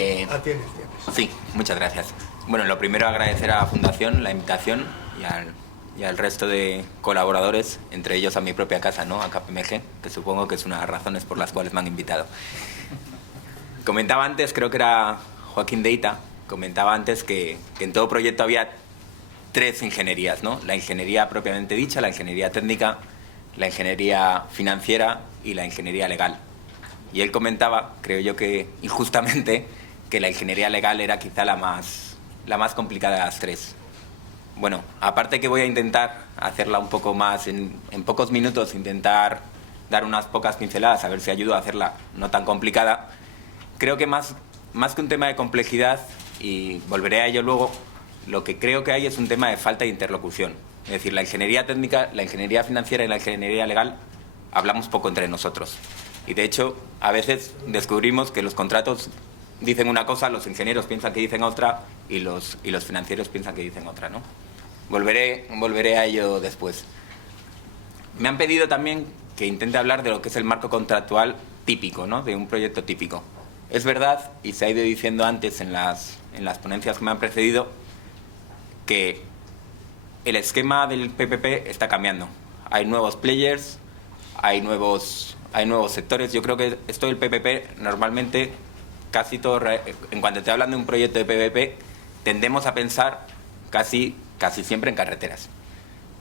Tienes. Sí, muchas gracias. Bueno, lo primero agradecer a la Fundación la invitación y al resto de colaboradores, entre ellos a mi propia casa, ¿no? A KPMG, que supongo que es una de las razones por las cuales me han invitado. Comentaba antes, creo que era Joaquín Deita, comentaba antes que en todo proyecto había tres ingenierías, ¿no? La ingeniería propiamente dicha, la ingeniería técnica, la ingeniería financiera y la ingeniería legal. Y él comentaba, creo yo que injustamente, que la ingeniería legal era quizá la más complicada de las tres. Bueno, aparte que voy a intentar hacerla un poco más, en pocos minutos, intentar dar unas pocas pinceladas, a ver si ayudo a hacerla no tan complicada, creo que más que un tema de complejidad, y volveré a ello luego, lo que creo que hay es un tema de falta de interlocución. Es decir, la ingeniería técnica, la ingeniería financiera y la ingeniería legal hablamos poco entre nosotros. Y de hecho, a veces descubrimos que los contratos dicen una cosa, los ingenieros piensan que dicen otra y los financieros piensan que dicen otra, ¿no? Volveré a ello después. Me han pedido también que intente hablar de lo que es el marco contractual típico, ¿no? De un proyecto típico. Es verdad, y se ha ido diciendo antes en las ponencias que me han precedido, que el esquema del PPP está cambiando. Hay nuevos players, hay nuevos sectores. Yo creo que esto del PPP, normalmente, casi todo, en cuanto te hablan de un proyecto de PPP, tendemos a pensar casi siempre en carreteras.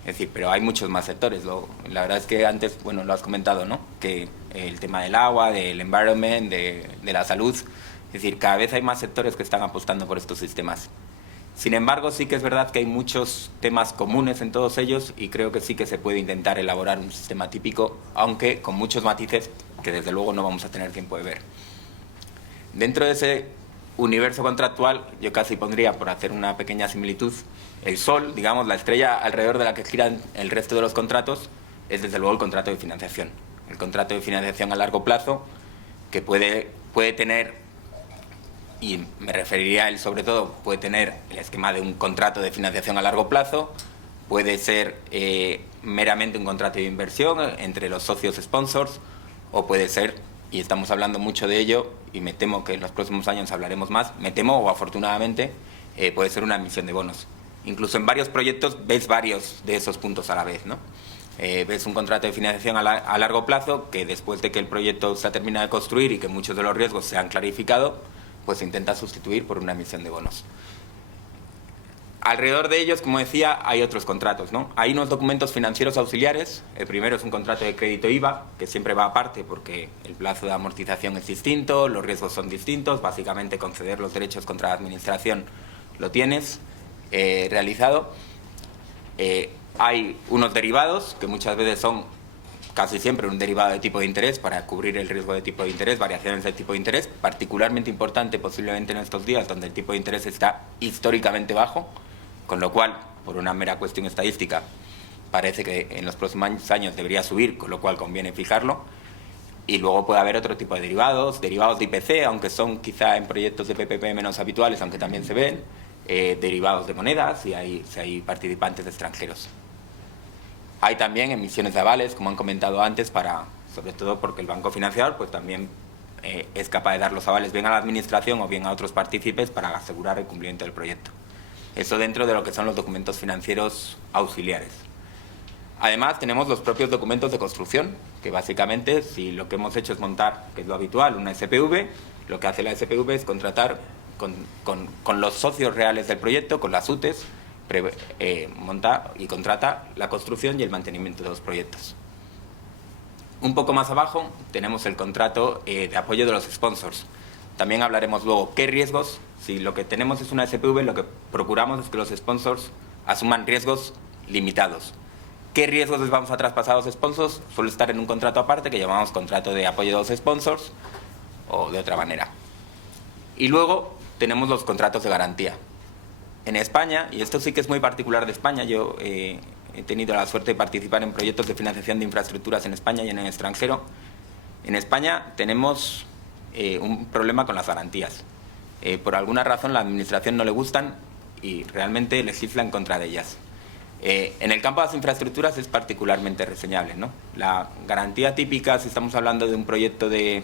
Es decir, pero hay muchos más sectores. La verdad es que antes, bueno, lo has comentado, ¿no? Que el tema del agua, del environment, de la salud. Es decir, cada vez hay más sectores que están apostando por estos sistemas. Sin embargo, sí que es verdad que hay muchos temas comunes en todos ellos y creo que sí que se puede intentar elaborar un sistema típico, aunque con muchos matices que desde luego no vamos a tener tiempo de ver. Dentro de ese universo contractual, yo casi pondría, por hacer una pequeña similitud, el sol, digamos, la estrella alrededor de la que giran el resto de los contratos, es desde luego el contrato de financiación. El contrato de financiación a largo plazo, que puede tener, y me referiría a él sobre todo, puede tener el esquema de un contrato de financiación a largo plazo, puede ser meramente un contrato de inversión entre los socios sponsors, o puede ser, y estamos hablando mucho de ello, y me temo que en los próximos años hablaremos más, me temo o afortunadamente, puede ser una emisión de bonos. Incluso en varios proyectos ves varios de esos puntos a la vez, ¿no? Ves un contrato de financiación a largo plazo que después de que el proyecto se ha terminado de construir y que muchos de los riesgos se han clarificado, pues se intenta sustituir por una emisión de bonos. Alrededor de ellos, como decía, hay otros contratos, ¿no? Hay unos documentos financieros auxiliares. El primero es un contrato de crédito IVA, que siempre va aparte porque el plazo de amortización es distinto, los riesgos son distintos, básicamente conceder los derechos contra la administración lo tienes realizado. Hay unos derivados que muchas veces son casi siempre un derivado de tipo de interés para cubrir el riesgo de tipo de interés, variaciones de tipo de interés, particularmente importante posiblemente en estos días donde el tipo de interés está históricamente bajo, con lo cual, por una mera cuestión estadística, parece que en los próximos años debería subir, con lo cual conviene fijarlo. Y luego puede haber otro tipo de derivados de IPC, aunque son quizá en proyectos de PPP menos habituales, aunque también se ven, derivados de monedas si hay participantes extranjeros. Hay también emisiones de avales, como han comentado antes, sobre todo porque el banco financiador pues también es capaz de dar los avales bien a la administración o bien a otros partícipes para asegurar el cumplimiento del proyecto. Eso dentro de lo que son los documentos financieros auxiliares. Además, tenemos los propios documentos de construcción, que básicamente, si lo que hemos hecho es montar, que es lo habitual, una SPV, lo que hace la SPV es contratar con los socios reales del proyecto, con las UTEs, monta y contrata la construcción y el mantenimiento de los proyectos. Un poco más abajo tenemos el contrato de apoyo de los sponsors. También hablaremos luego qué riesgos. Si lo que tenemos es una SPV, lo que procuramos es que los sponsors asuman riesgos limitados. ¿Qué riesgos les vamos a traspasar a los sponsors? Suele estar en un contrato aparte que llamamos contrato de apoyo de los sponsors o de otra manera. Y luego tenemos los contratos de garantía. En España, y esto sí que es muy particular de España, yo he tenido la suerte de participar en proyectos de financiación de infraestructuras en España y en el extranjero. En España tenemos un problema con las garantías. Por alguna razón la administración no le gustan y realmente legisla en contra de ellas. En el campo de las infraestructuras es particularmente reseñable, ¿no? La garantía típica, si estamos hablando de un proyecto de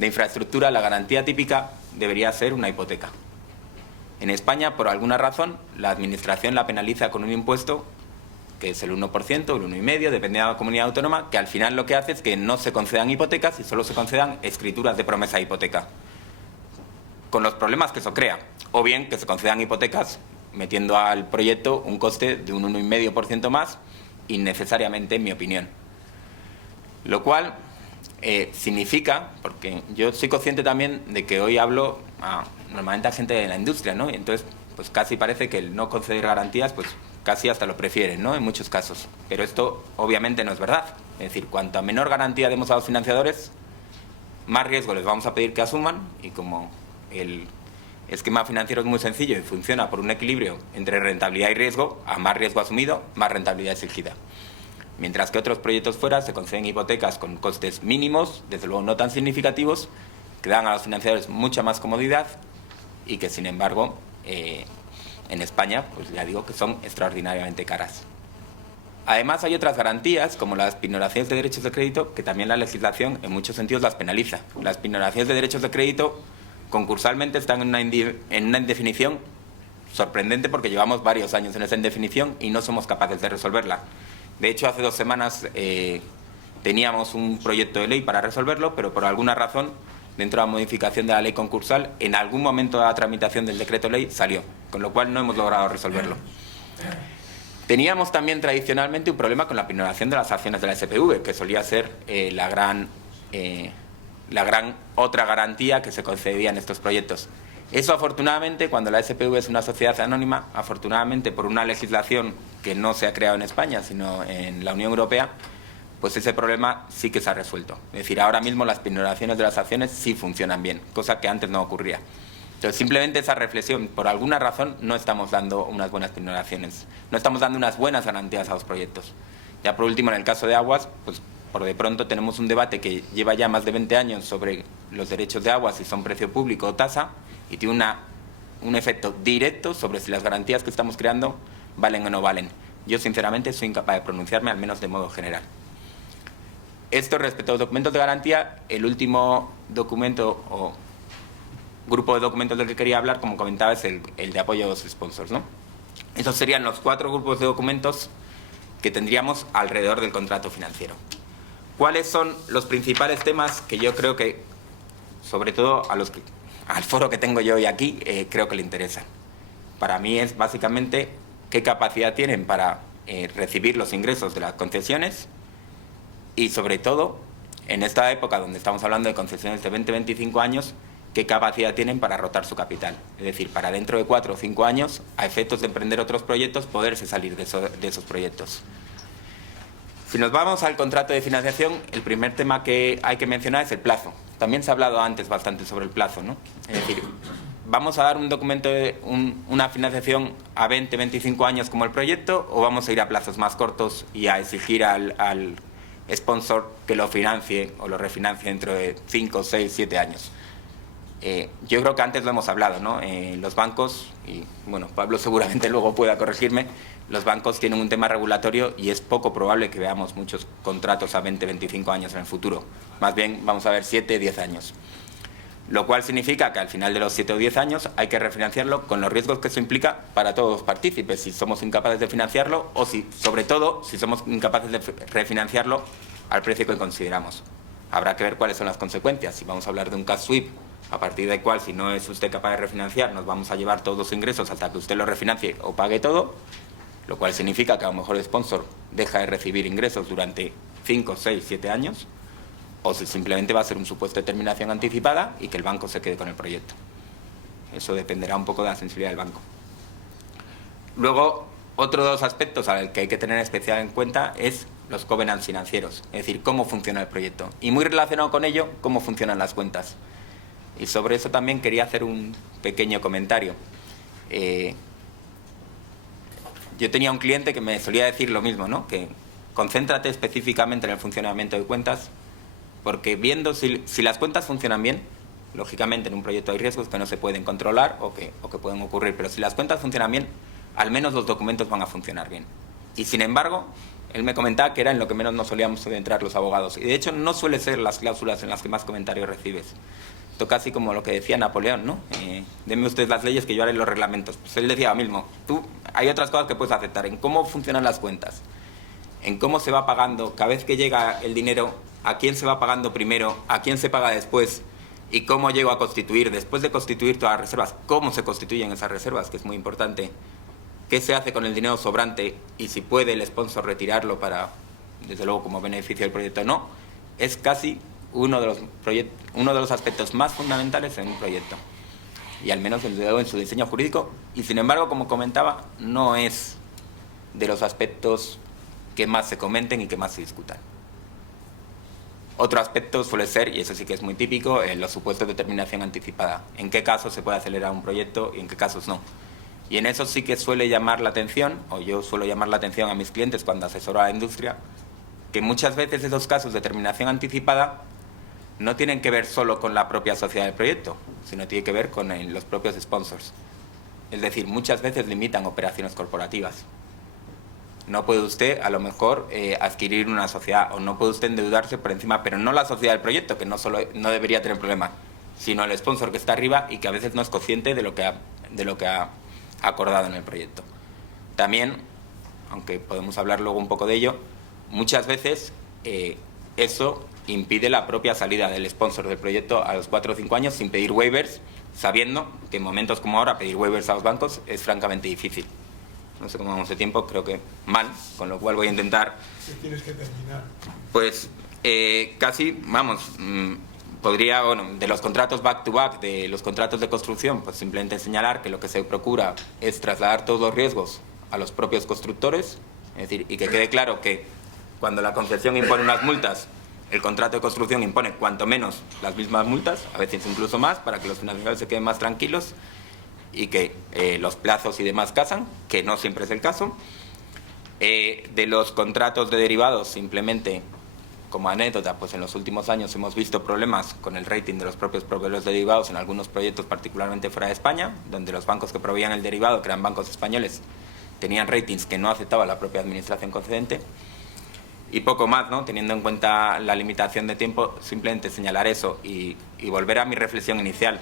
infraestructura, la garantía típica debería ser una hipoteca. En España, por alguna razón, la administración la penaliza con un impuesto que es el 1%, el 1,5%, depende de la comunidad autónoma, que al final lo que hace es que no se concedan hipotecas y solo se concedan escrituras de promesa de hipoteca, con los problemas que eso crea. O bien que se concedan hipotecas metiendo al proyecto un coste de un 1,5% más, innecesariamente, en mi opinión. Lo cual significa, porque yo soy consciente también de que hoy hablo normalmente a gente de la industria, ¿no? Y entonces, pues casi parece que el no conceder garantías, pues casi hasta lo prefieren, ¿no? En muchos casos. Pero esto obviamente no es verdad. Es decir, cuanta menor garantía demos a los financiadores, más riesgo les vamos a pedir que asuman, y como el esquema financiero es muy sencillo y funciona por un equilibrio entre rentabilidad y riesgo, a más riesgo asumido, más rentabilidad exigida. Mientras que otros proyectos fuera se conceden hipotecas con costes mínimos, desde luego no tan significativos, que dan a los financiadores mucha más comodidad y que, sin embargo, en España, pues ya digo que son extraordinariamente caras. Además, hay otras garantías, como las pignoraciones de derechos de crédito, que también la legislación en muchos sentidos las penaliza. Las pignoraciones de derechos de crédito concursalmente están en una indefinición sorprendente, porque llevamos varios años en esa indefinición y no somos capaces de resolverla. De hecho, hace 2 semanas teníamos un proyecto de ley para resolverlo, pero por alguna razón, dentro de la modificación de la ley concursal, en algún momento de la tramitación del decreto ley salió, con lo cual no hemos logrado resolverlo. Teníamos también tradicionalmente un problema con la pignoración de las acciones de la SPV, que solía ser la gran otra garantía que se concedía en estos proyectos. Eso, afortunadamente, cuando la SPV es una sociedad anónima, afortunadamente por una legislación que no se ha creado en España, sino en la Unión Europea, pues ese problema sí que se ha resuelto. Es decir, ahora mismo las pignoraciones de las acciones sí funcionan bien, cosa que antes no ocurría. Entonces, simplemente esa reflexión, por alguna razón no estamos dando unas buenas pignoraciones, no estamos dando unas buenas garantías a los proyectos. Ya por último, en el caso de aguas, pues por de pronto tenemos un debate que lleva ya más de 20 años sobre los derechos de aguas, si son precio público o tasa, y tiene un efecto directo sobre si las garantías que estamos creando valen o no valen. Yo, sinceramente, soy incapaz de pronunciarme, al menos de modo general. Esto respecto a los documentos de garantía, el último documento o grupo de documentos del que quería hablar, como comentaba, es el de apoyo a los sponsors, ¿no? Esos serían los 4 grupos de documentos que tendríamos alrededor del contrato financiero. ¿Cuáles son los principales temas que yo creo que, sobre todo al foro que tengo yo hoy aquí, creo que le interesan? Para mí es básicamente qué capacidad tienen para recibir los ingresos de las concesiones y, sobre todo, en esta época donde estamos hablando de concesiones de 20-25 años, qué capacidad tienen para rotar su capital. Es decir, para dentro de 4 o 5 años, a efectos de emprender otros proyectos, poderse salir de esos proyectos. Si nos vamos al contrato de financiación, el primer tema que hay que mencionar es el plazo. También se ha hablado antes bastante sobre el plazo, ¿no? Es decir, ¿vamos a dar un documento de una financiación a 20-25 años como el proyecto, o vamos a ir a plazos más cortos y a exigir al sponsor que lo financie o lo refinancie dentro de 5, 6, 7 años? Yo creo que antes lo hemos hablado, ¿no? Los bancos, y bueno, Pablo seguramente luego pueda corregirme, los bancos tienen un tema regulatorio y es poco probable que veamos muchos contratos a 20-25 años en el futuro. Más bien vamos a ver 7, 10 años. Lo cual significa que al final de los 7 o 10 años hay que refinanciarlo con los riesgos que eso implica para todos los partícipes, si somos incapaces de financiarlo o, sobre todo, si somos incapaces de refinanciarlo al precio que consideramos. Habrá que ver cuáles son las consecuencias. Si vamos a hablar de un cash sweep, a partir del cual, si no es usted capaz de refinanciar, nos vamos a llevar todos los ingresos hasta que usted lo refinancie o pague todo, lo cual significa que a lo mejor el sponsor deja de recibir ingresos durante 5, 6, 7 años, o si simplemente va a ser un supuesto de terminación anticipada y que el banco se quede con el proyecto. Eso dependerá un poco de la sensibilidad del banco. Luego, otro de los aspectos al que hay que tener especial en cuenta es los covenants financieros, es decir, cómo funciona el proyecto. Y muy relacionado con ello, cómo funcionan las cuentas. Y sobre eso también quería hacer un pequeño comentario. Yo tenía un cliente que me solía decir lo mismo, ¿no? Que concéntrate específicamente en el funcionamiento de cuentas, porque viendo si las cuentas funcionan bien, lógicamente en un proyecto hay riesgos que no se pueden controlar o que pueden ocurrir, pero si las cuentas funcionan bien, al menos los documentos van a funcionar bien. Y sin embargo, él me comentaba que era en lo que menos nos solíamos entrar los abogados. Y de hecho no suele ser las cláusulas en las que más comentarios recibes. Esto casi como lo que decía Napoleón, ¿no? Deme usted las leyes que yo haré los reglamentos. Pues él decía lo mismo. Hay otras cosas que puedes aceptar, en cómo funcionan las cuentas, en cómo se va pagando, cada vez que llega el dinero, a quién se va pagando primero, a quién se paga después, y cómo llego a constituir, después de constituir todas las reservas, cómo se constituyen esas reservas, que es muy importante, qué se hace con el dinero sobrante y si puede el sponsor retirarlo para, desde luego, como beneficio del proyecto o no, es casi uno de los aspectos más fundamentales en un proyecto. Y al menos desde luego en su diseño jurídico, y sin embargo, como comentaba, no es de los aspectos que más se comenten y que más se discutan. Otro aspecto suele ser, y eso sí que es muy típico, los supuestos de terminación anticipada. En qué casos se puede acelerar un proyecto y en qué casos no. Y en eso sí que suele llamar la atención, o yo suelo llamar la atención a mis clientes cuando asesoro a la industria, que muchas veces esos casos de terminación anticipada no tienen que ver solo con la propia sociedad del proyecto, sino tiene que ver con los propios sponsors. Es decir, muchas veces limitan operaciones corporativas. No puede usted, a lo mejor, adquirir una sociedad, o no puede usted endeudarse por encima, pero no la sociedad del proyecto, que no debería tener problema, sino el sponsor que está arriba y que a veces no es consciente de lo que ha acordado en el proyecto. También, aunque podemos hablar luego un poco de ello, muchas veces eso impide la propia salida del sponsor del proyecto a los 4 o 5 años sin pedir waivers, sabiendo que en momentos como ahora pedir waivers a los bancos es francamente difícil. No sé cómo vamos de tiempo, creo que mal, con lo cual voy a intentar... ¿Qué tienes que terminar? Pues casi, vamos, podría, bueno, de los contratos back-to-back, de los contratos de construcción, pues simplemente señalar que lo que se procura es trasladar todos los riesgos a los propios constructores, es decir, y que quede claro que cuando la concesión impone unas multas, el contrato de construcción impone cuanto menos las mismas multas, a veces incluso más, para que los financiadores se queden más tranquilos y que los plazos y demás casan, que no siempre es el caso. De los contratos de derivados, simplemente como anécdota, pues en los últimos años hemos visto problemas con el rating de los propios proveedores de derivados en algunos proyectos, particularmente fuera de España, donde los bancos que proveían el derivado, que eran bancos españoles, tenían ratings que no aceptaba la propia administración concedente. Y poco más, ¿no? Teniendo en cuenta la limitación de tiempo, simplemente señalar eso y volver a mi reflexión inicial.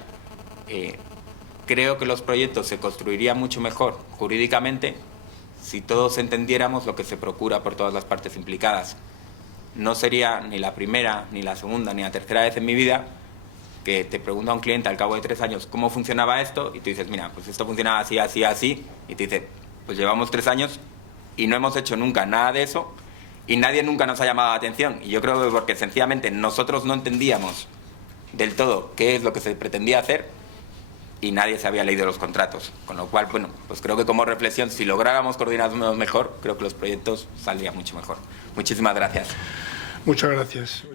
Creo que los proyectos se construirían mucho mejor jurídicamente si todos entendiéramos lo que se procura por todas las partes implicadas. No sería ni la primera, ni la segunda, ni la tercera vez en mi vida que te pregunta a un cliente al cabo de 3 años cómo funcionaba esto y tú dices, mira, pues esto funcionaba así, así, así, y te dice, pues llevamos 3 años y no hemos hecho nunca nada de eso y nadie nunca nos ha llamado la atención. Y yo creo que porque sencillamente nosotros no entendíamos del todo qué es lo que se pretendía hacer y nadie se había leído los contratos. Con lo cual, bueno, pues creo que como reflexión, si lográramos coordinarnos mejor, creo que los proyectos saldrían mucho mejor. Muchísimas gracias. Muchas gracias.